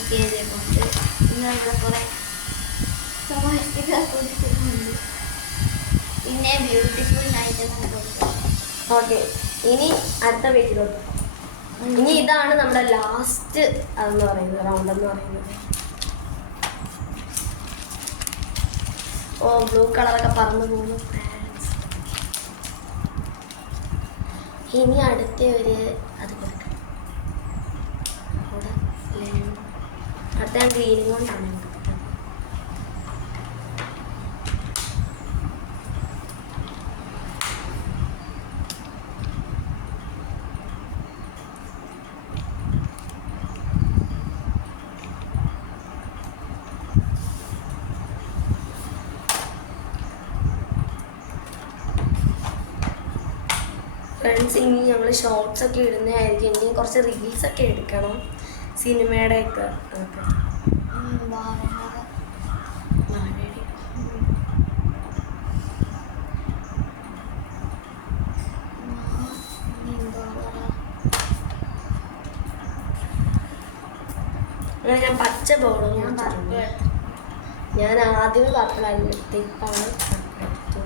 ഒക്കെ എഴുതിയിട്ടുണ്ട്. പിന്നെ ഇവിടെ കുറേ കൊടുത്തിട്ടുണ്ട്. പിന്നെ ബ്യൂട്ടിഫുൾ നൈറ്റ് എന്ന് കൊടുത്തു. ഓക്കെ, ഇനി അടുത്ത പേജിലോട്ട്. ഇനി ഇതാണ് നമ്മുടെ ലാസ്റ്റ് അതെന്ന് പറയുന്നത്, റൗണ്ട് എന്ന് പറയുന്നത്. ബ്ലൂ കളറൊക്കെ പറന്നു പോകുന്നു. ഇനി അടുത്ത ഒരു അത് കൊടുക്കാം. അടുത്ത ഞാൻ ഗ്രീനും കൊണ്ടാണ് കൊടുത്തത്. ഫ്രണ്ട്സ്, ഇനി ഞങ്ങൾ ഷോർട്സ് ഒക്കെ ഇടുന്നതായിരിക്കും. ഇനി കുറച്ച് റീൽസൊക്കെ എടുക്കണം, സിനിമയുടെ ഒക്കെ. അങ്ങനെ ഞാൻ പച്ച ബോർഡ് ഞാൻ ആദ്യമേ പർപ്പിളായിരുന്നു എടുത്ത്. ഇപ്പാണ് എടുത്തു.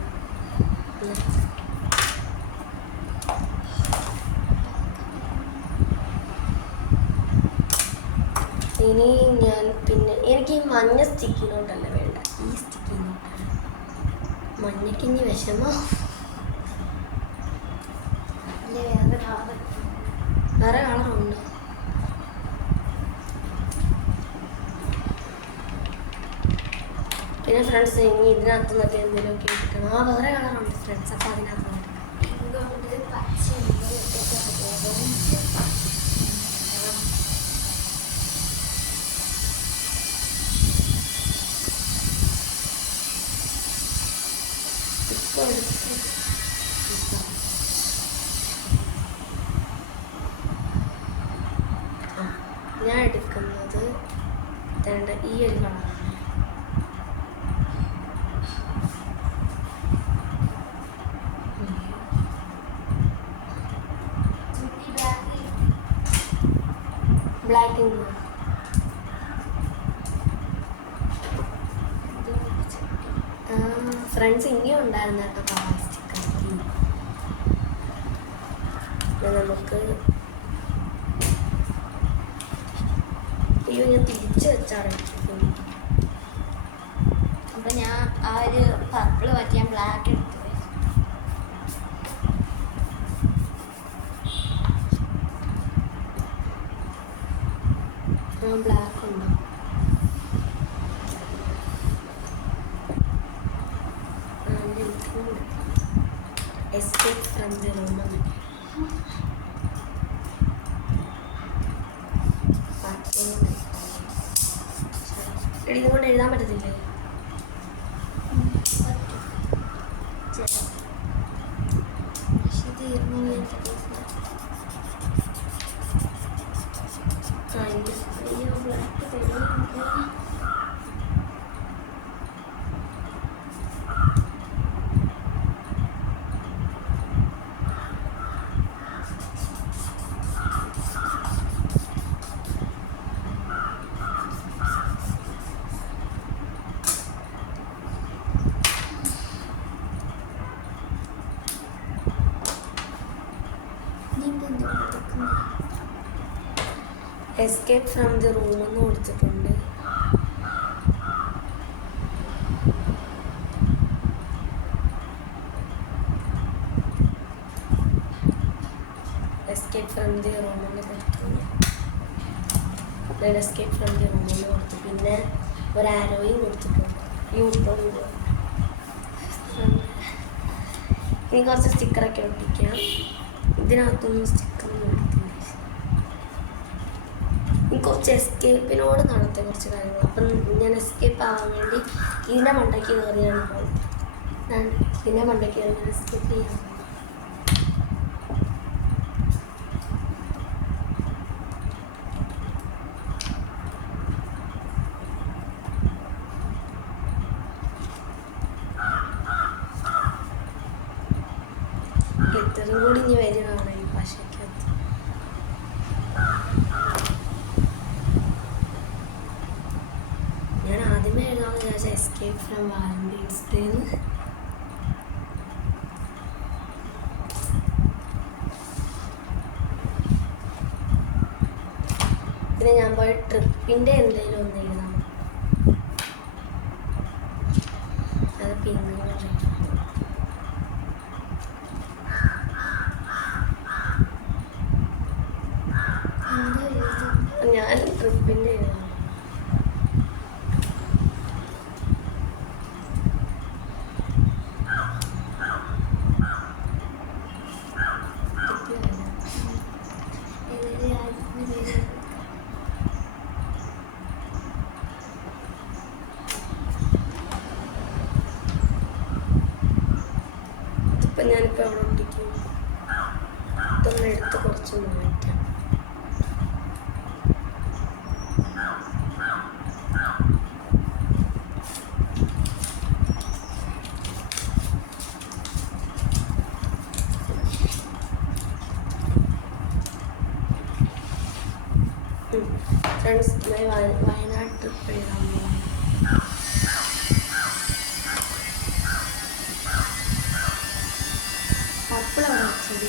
ഇനി ഞാൻ പിന്നെ എനിക്ക് ഈ മഞ്ഞ സ്റ്റിക്കി നോട്ടല്ല വേണ്ട, ഈ സ്റ്റിക്കി നോട്ടാണ്. മഞ്ഞയ്ക്ക് ഇനി വിഷമോ. വേറെ കളറുണ്ട്. പിന്നെ ഫ്രണ്ട്സ് ഇനി ഇതിനകത്ത് നിന്നൊക്കെ എന്തെങ്കിലുമൊക്കെ എടുക്കണം. വേറെ കളറുണ്ട് ഫ്രണ്ട്സ്. അപ്പോൾ അതിനകത്ത് ഇപ്പോൾ ഞാൻ എടുക്കുന്നത് വേണ്ട ഈ ഒരു കളറാണ്. ബ്ലാക്ക് ആൻഡ് ഫ്രണ്ട്സ് ഇനിയും ഉണ്ടായിരുന്നു കേട്ടോ കളർ സ്റ്റിക്കർ. നമുക്ക് അയ്യോ ഞാൻ തിരിച്ചു വെച്ചാണ്. അപ്പം ഞാൻ ആ ഒരു പർപ്പിൾ പറ്റി ഞാൻ ബ്ലാക്ക് എടുത്തു. ബ്ലാക്ക് ഉണ്ടോ? Escape from the room. ഇതുകൊണ്ട് എഴുതാൻ പറ്റത്തില്ലേ? എസ്കേപ്പ് ഫ്രം ദി റൂം എന്ന് കൊടുത്തിട്ടുണ്ട്. എസ്കേപ്പ് ഫ്രം ദി റൂം എന്ന് കൊടുത്തിട്ടുണ്ട്. എസ്കേപ്പ് ഫ്രം ദി റൂം എന്ന് കൊടുത്തു. പിന്നെ ഒരു ആരോയും കൊടുത്തിട്ടുണ്ട്. യൂട്യൂബ് ഇനി കുറച്ച് സ്റ്റിക്കറൊക്കെ ഒട്ടിക്കാം. ഇതിനകത്തൊന്നും സ്റ്റിക്കറൊന്നും എടുത്തില്ല. ഇനി കുറച്ച് എസ്കേപ്പിനോട് കാണത്തെ കുറച്ച് കാര്യങ്ങൾ. അപ്പം ഞാൻ എസ്കേപ്പ് ആവാൻ വേണ്ടി ഇതിൻ്റെ മണ്ടയ്ക്ക് കയറിയാണ് പോകുന്നത്. ഞാൻ ഇതിൻ്റെ മണ്ടയ്ക്ക് കയറി എസ്കേപ്പ് ചെയ്യാൻ. ഇത്രയും കൂടി ഇനി വരുവാണ് ഈ ഭാഷയ്ക്കകത്ത്. ഞാൻ ആദ്യമേ എഴുതാമെന്ന് വിചാരിച്ച എസ്കേപ്പ് ഫ്രം വാലന്റൈൻസ് ഡേ. പിന്നെ ഞാൻ പോയ ട്രിപ്പിൻ്റെ എന്തെങ്കിലും ഒന്ന് എഴുതാം. അത് പിന്നെ ഞാൻ ട്രിപ്പിൻ്റെ എഴുതാം. ഇതിപ്പോൾ ഞാനിപ്പോൾ അവിടെ ഒട്ടിക്കും. ഇതൊന്ന് എടുത്ത് കുറച്ച് മാറ്റാം. ഫ്രണ്ട്സ് വയനാട് ട്രിപ്പ് എഴുതാൻ പോകും. പപ്പിളാണ് വെച്ചത്.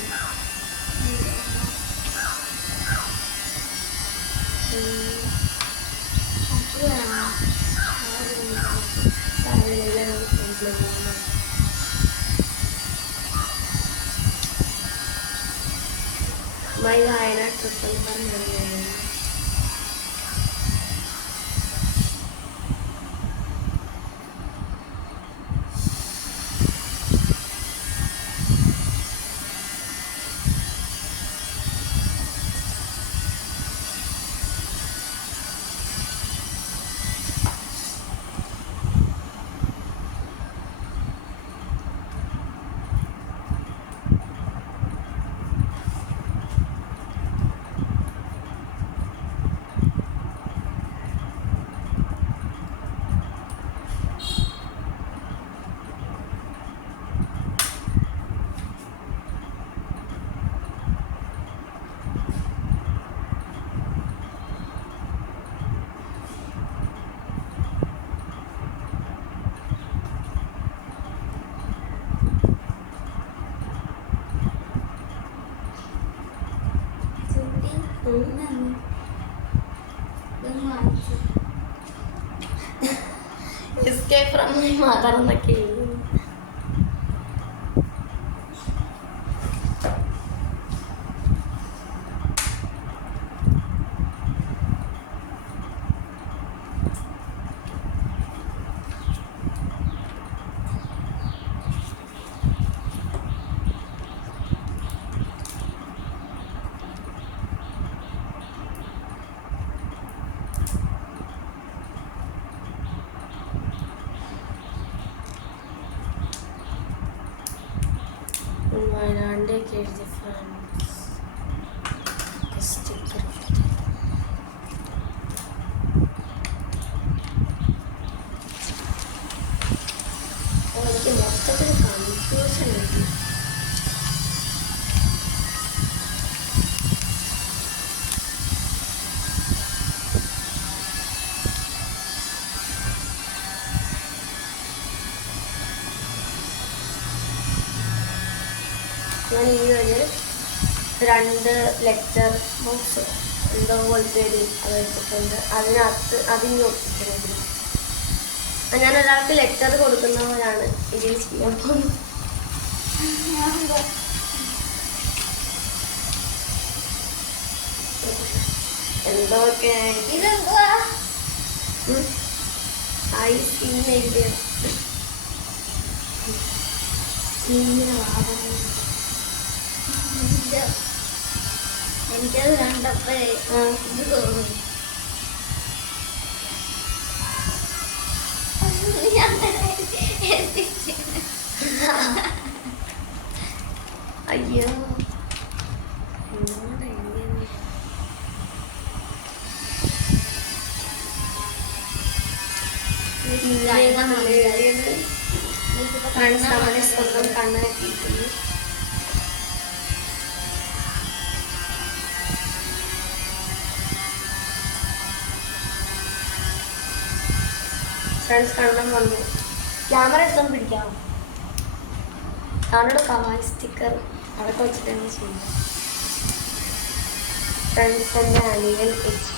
മൈ വയനാട് ട്രിപ്പ് എന്ന് പറഞ്ഞാണ്. ഇതൊന്ന് വാങ്ങിച്ചു. എസ്കേപ്പ് ഫ്രം മൈ മദർ എന്നൊക്കെ എഴുതുന്നു. വയനാടിൻ്റെയൊക്കെ എഴുതിയ ഫ്രണ്ട്സ് സ്റ്റിക്കർ എനിക്ക് മൊത്തത്തിൽ കൺഫ്യൂഷൻ ഉണ്ട്. ഞാൻ ഈ ഒരു 2 ലെക്ചർ ബോക്സ് എന്തോ പോലത്തെ ഒരു അത് എടുത്തിട്ടുണ്ട്. അതിനകത്ത് അതിന് ഒട്ടിക്കുന്നത് ഞാൻ ഒരാൾക്ക് ലെക്ചർ കൊടുക്കുന്ന പോലാണ് ഇതിൽ ചെയ്യാൻ പോകുന്നത്. എന്തൊക്കെ ഇതെന്തുവാ? ആയി ഇന്ന് എഴുതിയത് ഇങ്ങനെ വാദം. എനിക്കത് കണ്ടപ്പോഴേ ഇത് തോന്നി. അയ്യോ എന്നോട് എഴുതിയത് നമ്മൾ എഴുതിയത് നമ്മുടെ സ്വന്തം കണ്ണെത്തിയിരിക്കുന്നു. ഫ്രണ്ട്സ് കണ്ണം വന്നു. ക്യാമറ എടുത്തൊന്ന് പിടിക്കാമോ? അവനോട് കവായി സ്റ്റിക്കർ അതൊക്കെ വെച്ചിട്ട് തന്നെ ചെയ്യും. ഫ്രണ്ട്സ് എൻ്റെ അനിയൻ HD